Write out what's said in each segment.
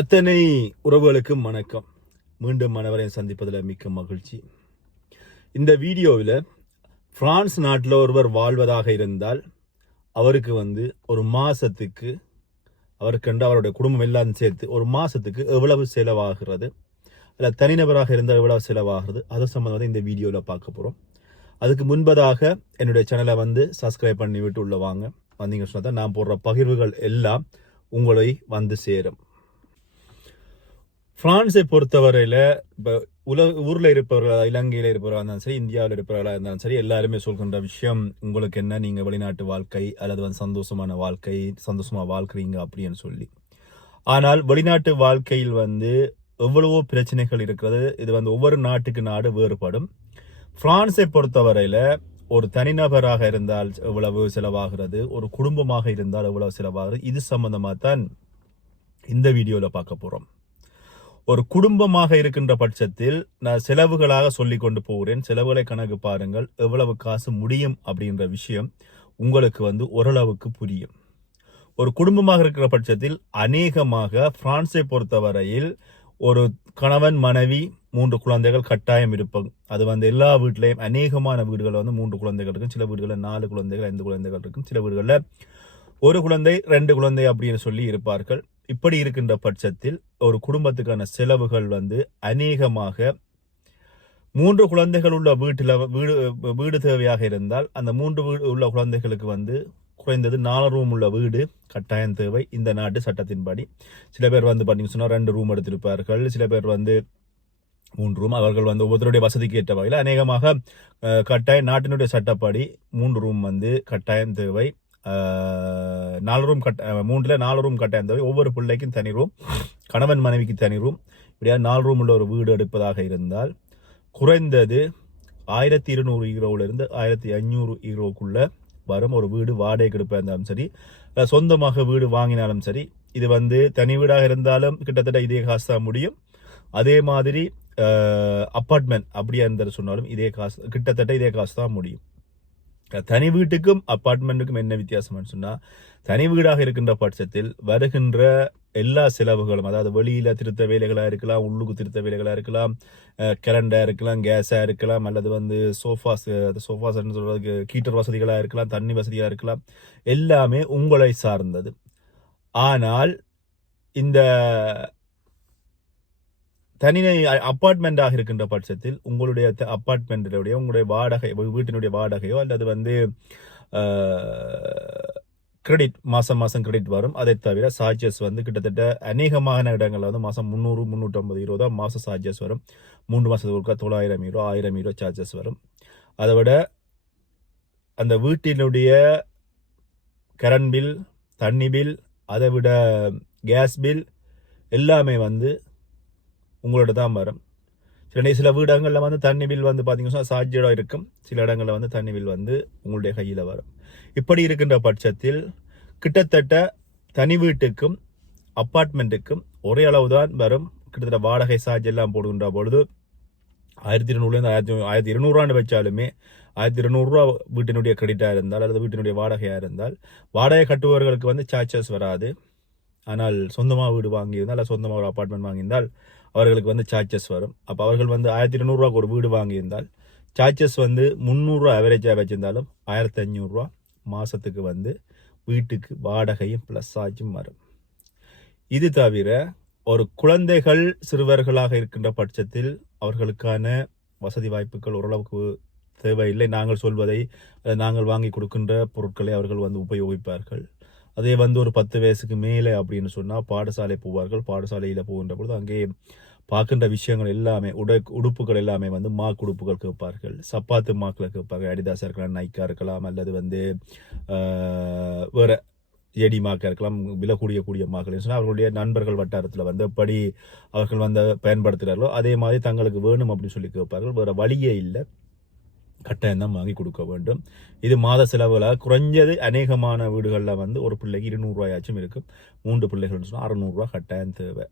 அத்தனை உறவுகளுக்கும் வணக்கம். மீண்டும் மனவரை சந்திப்பதில் மிக்க மகிழ்ச்சி. இந்த வீடியோவில் பிரான்ஸ் நாட்டில் ஒருவர் வாழ்வதாக இருந்தால் அவருக்கு வந்து ஒரு மாதத்துக்கு அவருக்கென்று அவருடைய குடும்பம் எல்லாம் சேர்த்து ஒரு மாதத்துக்கு எவ்வளவு செலவாகிறது இல்லை தனிநபராக இருந்தால் எவ்வளவு செலவாகிறது அது சம்மந்தமாக இந்த வீடியோவில் பார்க்க போகிறோம் அதுக்கு முன்பதாக என்னுடைய சேனலை வந்து சப்ஸ்கிரைப் பண்ணி விட்டு உள்ள வாங்க. வந்தீங்கன்னு சொன்னால் தான் நான் போடுற பகிர்வுகள் எல்லாம் உங்களை வந்து சேரும். பிரான்ஸை பொறுத்தவரையில் இப்போ உலக ஊரில் இருப்பவர்களா இலங்கையில் இருப்பவர்களாக இருந்தாலும் சரி இந்தியாவில் இருப்பவர்களாக இருந்தாலும் சரி எல்லாருமே சொல்கின்ற விஷயம் உங்களுக்கு என்ன? நீங்கள் வெளிநாட்டு வாழ்க்கை அல்லது வந்து சந்தோஷமான வாழ்க்கை சந்தோஷமாக வாழ்க்கிறீங்க அப்படின்னு சொல்லி. ஆனால் வெளிநாட்டு வாழ்க்கையில் வந்து எவ்வளவோ பிரச்சனைகள் இருக்கிறது. இது வந்து ஒவ்வொரு நாட்டுக்கு நாடு வேறுபடும். பிரான்ஸை பொறுத்தவரையில் ஒரு தனிநபராக இருந்தால் எவ்வளவு செலவாகிறது ஒரு குடும்பமாக இருந்தால் எவ்வளவு செலவாகிறது இது சம்பந்தமாக தான் இந்த வீடியோவில் பார்க்க போகிறோம் ஒரு குடும்பமாக இருக்கின்ற பட்சத்தில் நான் செலவுகளாக சொல்லி கொண்டு போகிறேன். செலவுகளை கணக்கு பாருங்கள். எவ்வளவு காசு முடியும் அப்படின்ற விஷயம் உங்களுக்கு வந்து ஓரளவுக்கு புரியும். ஒரு குடும்பமாக இருக்கிற பட்சத்தில் அநேகமாக பிரான்ஸை பொறுத்தவரையில் ஒரு கணவன் மனைவி மூன்று குழந்தைகள் கட்டாயம் இருப்பாங்க. அது வந்து எல்லா வீட்லேயும் அநேகமான வீடுகளில் வந்து மூன்று குழந்தைகள் இருக்கும் சில வீடுகளில் நாலு குழந்தைகள் ஐந்து குழந்தைகள் இருக்கும் சில வீடுகளில் ஒரு குழந்தை ரெண்டு குழந்தை அப்படின்னு சொல்லி இருப்பார்கள். இப்படி இருக்கின்ற பட்சத்தில் ஒரு குடும்பத்துக்கான செலவுகள் வந்து அநேகமாக மூன்று குழந்தைகள் உள்ள வீட்டில் வீடு வீடு தேவையாக இருந்தால் அந்த மூன்று வீடு உள்ள குழந்தைகளுக்கு வந்து குறைந்தது நாலு ரூம் உள்ள வீடு கட்டாயம் தேவை. இந்த நாட்டு சட்டத்தின்படி சில பேர் வந்து பார்த்தீங்கன்னு சொன்னால் ரெண்டு ரூம் எடுத்திருப்பார்கள். சில பேர் வந்து மூன்று ரூம் அவர்கள் வந்து ஒவ்வொருத்தருடைய வசதிக்கு ஏற்ற வகையில் அநேகமாக கட்டாயம் நாட்டினுடைய சட்டப்படி மூன்று ரூம் வந்து கட்டாயம் தேவை. நாலு ரூம் கட்ட மூன்றில் மூன்றுல நாலு ரூம் கட்டாயம் ஒவ்வொரு பிள்ளைக்கும் தனி ரூம் கணவன் மனைவிக்கு தனி ரூம். இப்படியா நாலு ரூம் உள்ள ஒரு வீடு எடுப்பதாக இருந்தால் குறைந்தது ஆயிரத்தி இருநூறு ஈரோவிலிருந்து ஆயிரத்தி ஐநூறு ஈரோக்குள்ள வரும் ஒரு வீடு வாடகைக்கு எடுப்பா இருந்தாலும் சரி சொந்தமாக வீடு வாங்கினாலும் சரி இது வந்து தனி வீடாக இருந்தாலும் கிட்டத்தட்ட இதே காசு தான் முடியும். அதே மாதிரி அப்பார்ட்மெண்ட் அப்படியா இருந்தாலும் சொன்னாலும் இதே காசு கிட்டத்தட்ட இதே காசு தான் முடியும். தனி வீட்டுக்கும் அப்பார்ட்மெண்ட்டுக்கும் என்ன வித்தியாசம்னு சொன்னால் தனி வீடாக இருக்கின்ற பட்சத்தில் வருகின்ற எல்லா செலவுகளும் அதாவது வெளியில் திருத்த வேலைகளாக இருக்கலாம் உள்ளுக்கு திருத்த வேலைகளாக இருக்கலாம் கரண்டாக இருக்கலாம் கேஸாக இருக்கலாம் அல்லது வந்து சோஃபாஸ் சோஃபாஸ் சொல்றதுக்கு ஹீட்டர் வசதிகளாக இருக்கலாம் தண்ணி வசதியாக இருக்கலாம் எல்லாமே உங்களை சார்ந்தது. ஆனால் இந்த தனிமை அப்பார்ட்மெண்ட்டாக இருக்கின்ற பட்சத்தில் உங்களுடைய அப்பார்ட்மெண்ட்டுடைய உங்களுடைய வாடகை வீட்டினுடைய வாடகையோ அல்லது வந்து கிரெடிட் மாதம் மாதம் கிரெடிட் வரும். அதை தவிர சார்ஜஸ் வந்து கிட்டத்தட்ட அநேகமான இடங்களில் வந்து மாதம் முந்நூறு முந்நூற்றம்பது யூரோ தான் மாதம் சார்ஜஸ் வரும். மூன்று மாதத்துக்கு ஒருக்கா தொள்ளாயிரம் யூரோ ஆயிரம் யூரோ சார்ஜஸ் வரும். அதை விட அந்த வீட்டினுடைய கரண்ட் பில் தண்ணி பில் அதை விட கேஸ் பில் எல்லாமே வந்து உங்களோட தான் வரும். சில சில வீடங்களில் வந்து தண்ணி பில் வந்து பார்த்தீங்கன்னா சார்ஜோட இருக்கும். சில இடங்களில் வந்து தண்ணி பில் வந்து உங்களுடைய கையில் வரும். இப்படி இருக்கின்ற பட்சத்தில் கிட்டத்தட்ட தனி வீட்டுக்கும் அப்பார்ட்மெண்ட்டுக்கும் ஒரே அளவு தான் வரும். கிட்டத்தட்ட வாடகை சார்ஜ் எல்லாம் போடுகின்ற பொழுது ஆயிரத்தி இருநூறுலேருந்து ஆயிரத்தி ஆயிரத்தி இருநூறுவான்னு வச்சாலுமே ஆயிரத்தி இருநூறுரூவா வீட்டினுடைய கிரெடிட்டாக இருந்தால் அல்லது வீட்டினுடைய வாடகையாக இருந்தால் வாடகை கட்டுபவர்களுக்கு வந்து சார்ஜஸ் வராது. ஆனால் சொந்தமாக வீடு வாங்கியிருந்தால் அல்ல சொந்தமாக ஒரு அப்பார்ட்மெண்ட் வாங்கியிருந்தால் அவர்களுக்கு வந்து சார்ஜஸ் வரும். அப்போ அவர்கள் வந்து ஆயிரத்தி இரநூறுவாக்கு ஒரு வீடு வாங்கியிருந்தால் சார்ஜஸ் வந்து முந்நூறுரூவா அவரேஜாக வச்சிருந்தாலும் ஆயிரத்தி அஞ்சூறுரூவா மாதத்துக்கு வந்து வீட்டுக்கு வாடகையும் ப்ளஸ் சார்ஜும் வரும். இது தவிர ஒரு குழந்தைகள் சிறுவர்களாக இருக்கின்ற பட்சத்தில் அவர்களுக்கான வசதி வாய்ப்புகள் ஓரளவுக்கு தேவையில்லை. நாங்கள் சொல்வதை நாங்கள் வாங்கி கொடுக்கின்ற பொருட்களை அவர்கள் வந்து உபயோகிப்பார்கள். அதே வந்து ஒரு பத்து வயசுக்கு மேலே அப்படின்னு சொன்னால் பாடசாலை போவார்கள். பாடசாலையில் போகின்ற பொழுது அங்கே பார்க்கின்ற விஷயங்கள் எல்லாமே உடை உடுப்புகள் எல்லாமே வந்து மாக் உடுப்புகள் கேட்பார்கள். சப்பாத்து மாக்கில் கேட்பார்கள். அடிதாஸாக இருக்கலாம் நைக்காக இருக்கலாம் அல்லது வந்து வேறு ஏடி எடி மாக்கா இருக்கலாம் விலை கூடிய மாக்கள் சொன்னால் அவர்களுடைய நண்பர்கள் வட்டாரத்தில் வந்து எப்படி அவர்கள் வந்து பயன்படுத்துகிறார்களோ அதே மாதிரி தங்களுக்கு வேணும் அப்படின்னு சொல்லி கேட்பார்கள். வேறு வழியே இல்லை. கட்டாயம் தான் வாங்கி கொடுக்க வேண்டும். இது மாத செலவுகளாக குறைஞ்சது அநேகமான வீடுகளில் வந்து ஒரு பிள்ளைக்கு இருநூறுவாயாச்சும் இருக்கும் மூன்று பிள்ளைகள்னு சொன்னால் அறநூறுரூவா கட்டாயம் தேவை.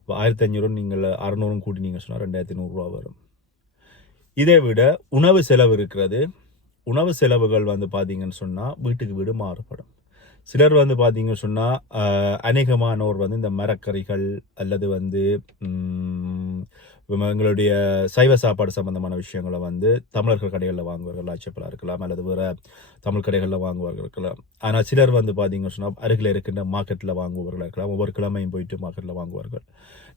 இப்போ ஆயிரத்தி ஐநூறு நீங்கள் அறநூறும் கூட்டி நீங்கள் சொன்னால் ரெண்டாயிரத்தி நூறுரூவா வரும். இதை விட உணவு செலவு இருக்கிறது. உணவு செலவுகள் வந்து பார்த்தீங்கன்னு சொன்னால் வீட்டுக்கு வீடு மாறுபடும். சிலர் வந்து பார்த்தீங்க சொன்னால் அநேகமானோர் வந்து இந்த மரக்கறிகள் அல்லது வந்து எங்களுடைய சைவ சாப்பாடு சம்பந்தமான விஷயங்களை வந்து தமிழர்கள் கடைகளில் வாங்குவார்கள் லாச்சப்பலாக இருக்கலாம் அல்லது வேறு தமிழ் கடைகளில் வாங்குவார்கள் இருக்கலாம். ஆனால் சிலர் வந்து பார்த்தீங்கன்னு சொன்னால் அருகில் இருக்கின்ற மார்க்கெட்டில் வாங்குவார்களாக இருக்கலாம் ஒவ்வொரு கிழமையும் போயிட்டு மார்க்கெட்டில் வாங்குவார்கள்.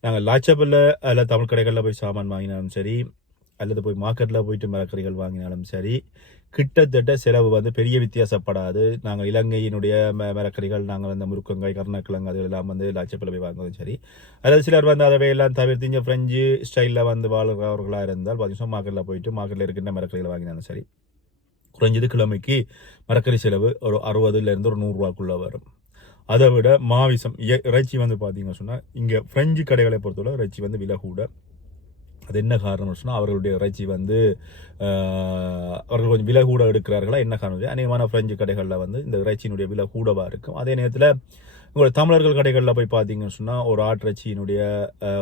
நாங்கள் லாச்சப்பில் அல்ல தமிழ் கடைகளில் போய் சாமான் வாங்கினாலும் சரி அல்லது போய் மார்க்கெட்டில் போயிட்டு மரக்கறிகள் வாங்கினாலும் சரி கிட்டத்தட்ட செலவு வந்து பெரிய வித்தியாசப்படாது. நாங்கள் இலங்கையினுடைய ம- மரக்கறிகள் நாங்கள் அந்த முருக்கங்காய் கருணக்கிழங்கு அது எல்லாம் வந்து லாச்சப்பில் போய் வாங்குவதும் சரி. அதாவது சிலர் வந்து அதை எல்லாம் தவிர்த்து இங்கே ஃப்ரெஞ்சு ஸ்டைலில் வந்து வாழ்கிறவர்களாக இருந்தால் பார்த்தீங்கன்னா மார்க்கெட்டில் போயிட்டு மார்க்கெட்டில் இருக்கின்ற மரக்கறிகள் வாங்கினாலும் சரி குறைஞ்சது கிழமைக்கு மரக்கறி செலவு ஒரு அறுபதுலேருந்து ஒரு நூறுரூவாக்குள்ளே வரும். அதை விட மாவிசம் இறைச்சி வந்து பார்த்தீங்கன்னு சொன்னால் இங்கே ஃப்ரெஞ்சு கடைகளை பொறுத்தவரை இறைச்சி வந்து விலை கூட அது என்ன காரணம்னு சொன்னால் அவர்களுடைய இறைச்சி வந்து அவர்கள் கொஞ்சம் விலை கூட எடுக்கிறார்களா என்ன காரணம் அநேகமான ஃப்ரெஞ்சு கடைகளில் வந்து இந்த இறைச்சியினுடைய விலை கூடவாக இருக்கும். அதே நேரத்தில் உங்களோட தமிழர்கள் கடைகளில் போய் பார்த்தீங்கன்னு சொன்னால் ஒரு ஆட்டிறச்சியினுடைய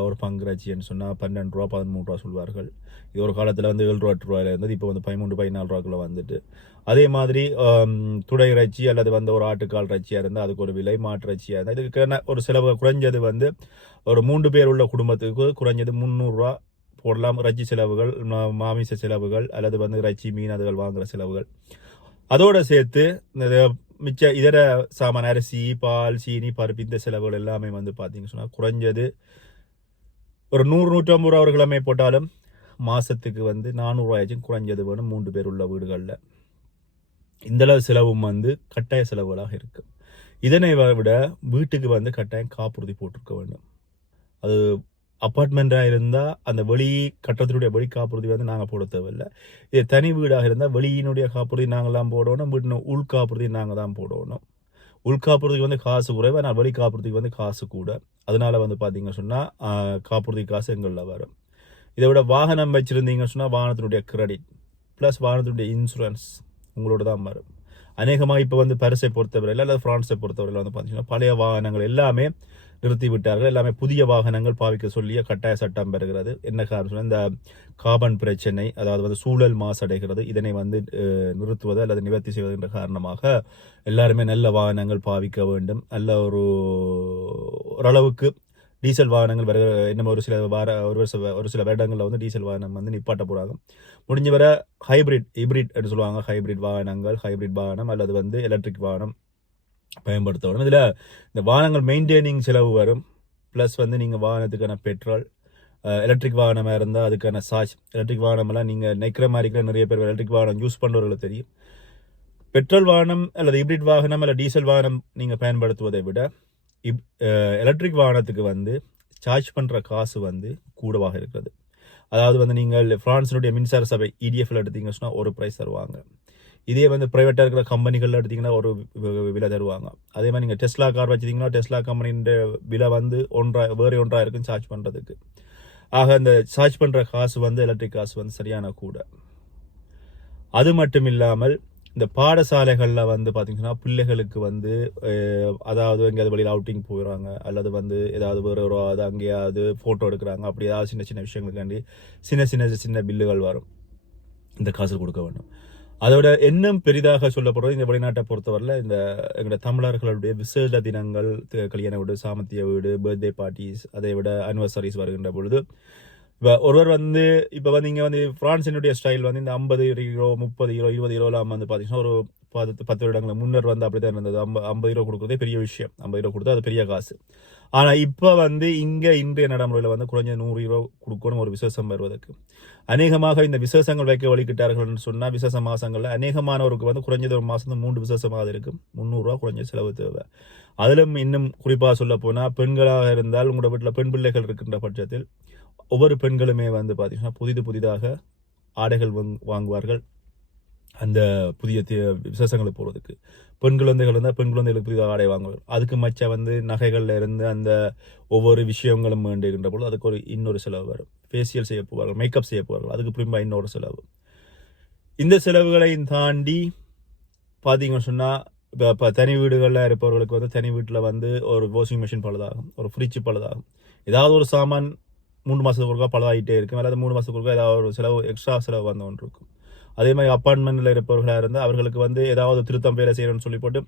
ஒரு பங்கு இறைச்சின்னு சொன்னால் பன்னெண்டு ரூபா பதிமூணு ரூபா சொல்வார்கள். இது ஒரு காலத்தில் வந்து ஏழு ரூபா எட்டு ரூபாயில இருந்தது. இப்போ வந்து பதிமூன்று பதினாலு ரூபாக்குள்ள வந்துட்டு. அதே மாதிரி துடை இறைச்சி அல்லது வந்து ஒரு ஆட்டுக்கால் இறைச்சியாக இருந்தால் அதுக்கு ஒரு விலை மாட்டு இறைச்சியாக இருந்தால் இதுக்கான ஒரு செலவு குறைஞ்சது வந்து ஒரு மூன்று பேர் உள்ள குடும்பத்துக்கு குறைஞ்சது முந்நூறுரூவா போடலாம். இறைச்சி செலவுகள் மாமிச செலவுகள் அல்லது வந்து இறைச்சி மீன் அதுகள் வாங்குகிற செலவுகள். அதோடு சேர்த்து இந்த மிச்ச இதர சாமான அரிசி பால் சீனி பருப்பு இந்த செலவுகள் எல்லாமே வந்து பார்த்தீங்கன்னு சொன்னால் குறைஞ்சது. ஒரு நூறு நூற்றம்பது ரூபா அவர்களமே கிழமை போட்டாலும் மாதத்துக்கு வந்து நானூறுரூவாயாச்சும் குறைஞ்சது வேணும் மூன்று பேர் உள்ள வீடுகளில். இந்தளவு செலவும் வந்து கட்டாய செலவுகளாக இருக்கும் இதனை விட வீட்டுக்கு வந்து கட்டாயம் காப்புறுதி போட்டிருக்க வேண்டும். அது அப்பார்ட்மெண்ட்டாக இருந்தால் அந்த வெளி கட்டத்தினுடைய வெளி காப்புறுதி வந்து நாங்கள் போட தேவையில்லை. இது தனி வீடாக இருந்தால் வெளியினுடைய காப்புறுதி நாங்களாம் போடணும் வீட்டின் உள் காப்புறுதி நாங்கள் தான் போடணும் உள்காப்புறதுக்கு வந்து காசு குறைவு ஆனால் வெளி காப்புறுதிக்கு வந்து காசு கூட. அதனால் வந்து பார்த்தீங்க சொன்னால் காப்புறுதி காசு எங்களில் வரும். இதை விட வாகனம் வச்சுருந்தீங்கன்னு சொன்னால் வாகனத்தினுடைய கிரெடிட் ப்ளஸ் வாகனத்தினுடைய இன்சூரன்ஸ் உங்களோட தான் வரும். அநேகமாக இப்போ வந்து பரிசை பொறுத்தவரையில் அல்லது ஃப்ரான்ஸை பொறுத்தவரையில் வந்து பார்த்தீங்கன்னா பழைய வாகனங்கள் எல்லாமே நிறுத்திவிட்டார்கள். எல்லாமே புதிய வாகனங்கள் பாவிக்க சொல்லிய கட்டாய சட்டம் பெறுகிறது. என்ன காரணம் சொன்னால் இந்த கார்பன் பிரச்சனை அதாவது வந்து சூழல் மாசடைகிறது இதனை வந்து நிறுத்துவது அல்லது நிவர்த்தி செய்வது என்ற காரணமாக எல்லாருமே நல்ல வாகனங்கள் பாவிக்க வேண்டும். நல்ல ஒரு ஓரளவுக்கு டீசல் வாகனங்கள் வர இன்னும் ஒரு சில வார ஒரு வருஷ ஒரு சில வருடங்களில் வந்து டீசல் வாகனம் வந்து நிப்பாட்ட போகிறாங்க முடிஞ்ச வர ஹைபிரிட் ஹைபிரிட் என்று சொல்லுவாங்க. ஹைபிரிட் வாகனங்கள் ஹைபிரிட் வாகனம் அல்லது வந்து எலக்ட்ரிக் வாகனம். பயன்படுத்தணும் இதில் இந்த வாகனங்கள் மெயின்டைனிங் செலவு வரும். ப்ளஸ் வந்து நீங்கள் வாகனத்துக்கான பெட்ரோல் எலக்ட்ரிக் வாகனமாக இருந்தால் அதுக்கான சார்ஜ் எலக்ட்ரிக் வாகனமெல்லாம் நீங்கள் நிற்கிற மாதிரி இருக்கிற நிறைய பேர் எலக்ட்ரிக் வாகனம் யூஸ் பண்ணுறவர்களுக்கு தெரியும். பெட்ரோல் வாகனம் அல்லது ஹைபிரிட் வாகனம் அல்லது டீசல் வாகனம் நீங்கள் பயன்படுத்துவதை விட இப் எலக்ட்ரிக் வாகனத்துக்கு வந்து சார்ஜ் பண்ணுற காசு வந்து கூடவாக இருக்கிறது. அதாவது வந்து நீங்கள் ஃப்ரான்ஸினுடைய மின்சார சபை இடிஎஃப்ல எடுத்தீங்கன்னு சொன்னால் ஒரு ப்ரைஸ் தருவாங்க. இதே வந்து ப்ரைவேட்டாக இருக்கிற கம்பெனிகளில் எடுத்திங்கன்னா ஒரு விலை தருவாங்க. அதே மாதிரி நீங்கள் டெஸ்லா கார் வச்சிருந்தீங்கன்னா டெஸ்லா கம்பெனின்ற விலை வந்து ஒன்றா வேறு ஒன்றாக இருக்கும் சார்ஜ் பண்ணுறதுக்கு ஆக அந்த சார்ஜ் பண்ணுற காசு வந்து எலக்ட்ரிக் காசு வந்து சரியான கூட. அது மட்டும் இல்லாமல் இந்த பாடசாலைகளில் வந்து பார்த்திங்கன்னா பிள்ளைகளுக்கு வந்து அதாவது எங்கேயாவது வெளியில் அவுட்டிங் போயிடுறாங்க அல்லது வந்து ஏதாவது வேறு ஒரு அது அங்கேயாவது ஃபோட்டோ எடுக்கிறாங்க அப்படி ஏதாவது சின்ன சின்ன விஷயங்களுக்காண்டி சின்ன சின்ன சின்ன பில்லுகள் வரும். இந்த காசு கொடுக்க வேண்டும். அதோட இன்னும் பெரிதாக சொல்லப்படுறது இந்த வெளிநாட்டை பொறுத்தவரையில் இந்த எங்களோட தமிழர்களுடைய விசேஷ தினங்கள் கல்யாண வீடு சாமத்திய வீடு பர்த்டே பார்ட்டிஸ் அதை விட அனிவர்சரிஸ் வருகின்ற பொழுது இப்போ ஒருவர் வந்து இப்போ வந்து இங்கே வந்து ஃப்ரான்ஸினுடைய ஸ்டைல் வந்து இந்த ஐம்பது யூரோ முப்பது யூரோ இருபது யூரோலாம் வந்து பார்த்தீங்கன்னா ஒரு பத்து பத்து வருடங்கள் முன்னர் வந்து அப்படி தான் இருந்தது. ஐம்பது ஐம்பது ரூபா கொடுக்குறதே பெரிய விஷயம். ஐம்பது ரூபா கொடுத்தா அது பெரிய காசு. ஆனால் இப்போ வந்து இங்கே இன்றைய நடைமுறையில் வந்து குறைஞ்ச நூறு ரூபா கொடுக்கணும் ஒரு விசேஷம் வருவதற்கு. அநேகமாக இந்த விசேஷங்கள் வைக்க வழிகிட்டார்கள்னு சொன்னால் விசேஷ மாதங்களில் அநேகமானவருக்கு வந்து குறைஞ்சது ஒரு மாதம் மூன்று விசேஷமாக இருக்கும். முந்நூறுரூவா குறைஞ்ச செலவு தேவை. அதிலும் இன்னும் குறிப்பாக சொல்ல போனால் பெண்களாக இருந்தால் உங்களோட வீட்டில் பெண் பிள்ளைகள் இருக்கின்ற பட்சத்தில் ஒவ்வொரு பெண்களுமே வந்து பார்த்திங்கன்னா புதிது புதிதாக ஆடைகள் வாங்குவார்கள். அந்த புதிய விசேஷங்களுக்கு போகிறதுக்கு பெண் குழந்தைகள் இருந்தால் பெண் குழந்தைகளுக்கு புதிய ஆடை வாங்குவார்கள் அதுக்கு மச்ச வந்து நகைகள்ல இருந்து அந்த ஒவ்வொரு விஷயங்களும் வேண்டுகின்ற பொழுது அதுக்கு ஒரு இன்னொரு செலவு வரும். ஃபேஷியல் செய்ய போவார்கள் மேக்கப் செய்ய போவார்கள். அதுக்கு திரும்ப இன்னொரு செலவு. இந்த செலவுகளை தாண்டி பார்த்தீங்கன்னு சொன்னால் இப்போ இப்போ தனி வீடுகளில் இருப்பவர்களுக்கு வந்து தனி வீட்டில் வந்து ஒரு வாஷிங் மிஷின் பழுதாகும் ஒரு ஃப்ரிட்ஜ் பழுதாகும். ஏதாவது ஒரு சாமான் மூணு மாதத்துக்கு ஒருக்கா பழுதாகிட்டே இருக்கும். அல்லது மூணு மாதத்துக்கு ஒருக்கா ஏதாவது ஒரு செலவு எக்ஸ்ட்ரா செலவு வந்த ஒன்று இருக்கும். அதே மாதிரி அப்பார்ட்மெண்ட்டில் இருப்பவர்களாக இருந்தால் அவர்களுக்கு வந்து ஏதாவது திருத்தம் வேலை செய்யணும்னு சொல்லி போட்டு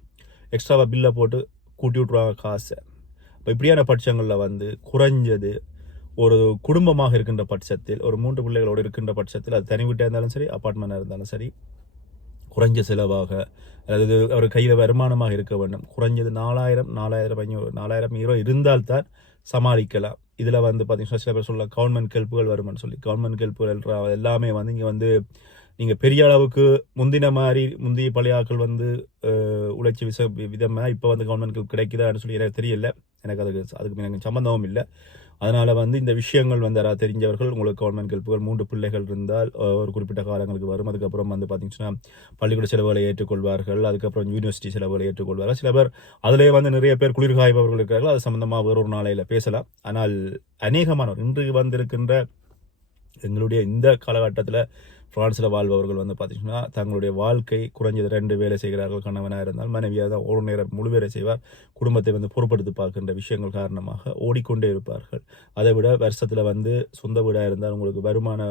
எக்ஸ்ட்ராவாக பில்லை போட்டு கூட்டி விட்ருவாங்க காசை. இப்போ இப்படியான பட்சங்களில் வந்து குறைஞ்சது ஒரு குடும்பமாக இருக்கின்ற பட்சத்தில் ஒரு மூன்று பிள்ளைகளோடு இருக்கின்ற பட்சத்தில் அது தனி வீட்டாக இருந்தாலும் சரி அப்பார்ட்மெண்ட்டாக இருந்தாலும் சரி குறைஞ்ச செலவாக அதாவது அவர் கையில் வருமானமாக இருக்க வேண்டும். குறைஞ்சது நாலாயிரம் நாலாயிரம் ஐநூறு நாலாயிரம் ஈரோ இருந்தால்தான் சமாளிக்கலாம். இதில் வந்து பார்த்தீங்கன்னா சில பேர் சொல்ல கவர்மெண்ட் கெல்ப்புகள் வருமானு சொல்லி கவர்மெண்ட் கெல்ப்புகள் எல்லாமே வந்து இங்கே வந்து நீங்கள் பெரிய அளவுக்கு முந்தின மாதிரி முந்தைய பழைய ஆட்கள் வந்து உழைச்சி விச விதமாக இப்போ வந்து கவர்மெண்ட் கெல்ப் கிடைக்குதான்னு சொல்லி எனக்கு தெரியல. எனக்கு அதுக்கு அதுக்கு எனக்கு சம்மந்தமும் இல்லை. அதனால் வந்து இந்த விஷயங்கள் வந்து யாராவது தெரிஞ்சவர்கள் உங்களுக்கு கவர்மெண்ட் கெல்ப்புகள் மூன்று பிள்ளைகள் இருந்தால் ஒரு குறிப்பிட்ட காலங்களுக்கு வரும். அதுக்கப்புறம் வந்து பார்த்தீங்கன்னா பள்ளிக்கூட செலவுகளை ஏற்றுக்கொள்வார்கள். அதுக்கப்புறம் யூனிவர்சிட்டி செலவுகளை ஏற்றுக்கொள்வார்கள். சில பேர் அதிலே வந்து நிறைய பேர் குளிர்காய்பவர்கள் இருக்கிறார்கள். அது சம்மந்தமாக வேறொரு நாளையில் பேசலாம். ஆனால் அநேகமானவர் இன்று வந்திருக்கின்ற எங்களுடைய இந்த காலகட்டத்தில் ஃப்ரான்ஸில் வாழ்பவர்கள் வந்து பார்த்தீங்கன்னா தங்களுடைய வாழ்க்கை குறைஞ்சது ரெண்டு வேலை செய்கிறார்கள் கணவனாக இருந்தால் மனைவியாக தான் ஒரு நேரம் முழு வேலை செய்வார் குடும்பத்தை வந்து பொறுப்படுத்தி பார்க்கின்ற விஷயங்கள் காரணமாக ஓடிக்கொண்டே இருப்பார்கள். அதை விட வருஷத்தில் வந்து சொந்த வீடாக இருந்தால் உங்களுக்கு வருமான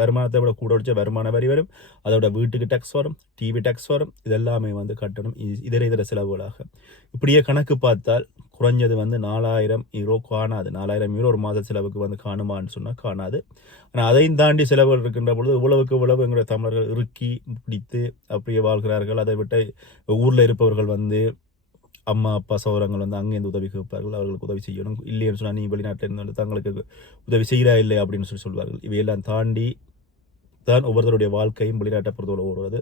வருமானத்தை விட கூட வச்ச வருமான வரி வரும். அதோட வீட்டுக்கு டேக்ஸ் வரும் டிவி டேக்ஸ் வரும். இதெல்லாமே வந்து கட்டணும். இதர இதர செலவுகளாக. இப்படியே கணக்கு பார்த்தால் குறைஞ்சது வந்து நாலாயிரம் யூரோ காணாது. நாலாயிரம் யூரோ ஒரு மாத செலவுக்கு வந்து காணுமான்னு சொன்னால் காணாது. ஆனால் அதையும் தாண்டி செலவுகள் இருக்கின்ற பொழுது இவ்வளவுக்கு இவ்வளவு எங்களுடைய தமிழர்கள் இறுக்கி பிடித்து அப்படியே வாழ்கிறார்கள். அதை விட்டு ஊரில் இருப்பவர்கள் வந்து அம்மா அப்பா சௌரங்கள் வந்து அங்கேருந்து உதவி கேட்பார்கள். அவர்களுக்கு உதவி செய்யணும். இல்லைன்னு சொன்னால் நீ வெளிநாட்டில் இருந்து வந்து தங்களுக்கு உதவி செய்கிறா இல்லை அப்படின்னு சொல்லி சொல்வார்கள். இவையெல்லாம் தாண்டி தான் ஒவ்வொருத்தருடைய வாழ்க்கையும் வெளிநாட்டை பொறுத்தவரை ஓடுவது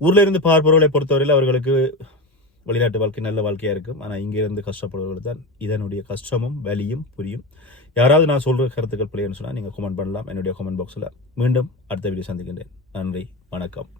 ஊரில் இருந்து பார்ப்பவர்களை பொறுத்தவரையில் அவர்களுக்கு வெளிநாட்டு வாழ்க்கை நல்ல வாழ்க்கையாக இருக்கும். ஆனால் இங்கேருந்து இருந்து தான் இதனுடைய கஷ்டமும் வலியும் புரியும். யாராவது நான் சொல்கிற கருத்துக்கள் பிள்ளைன்னு சொன்னால் நீங்கள் கமெண்ட் பண்ணலாம். என்னுடைய கமெண்ட் பாக்ஸில் மீண்டும் அடுத்த வீடியோ சந்திக்கின்றேன். நன்றி வணக்கம்.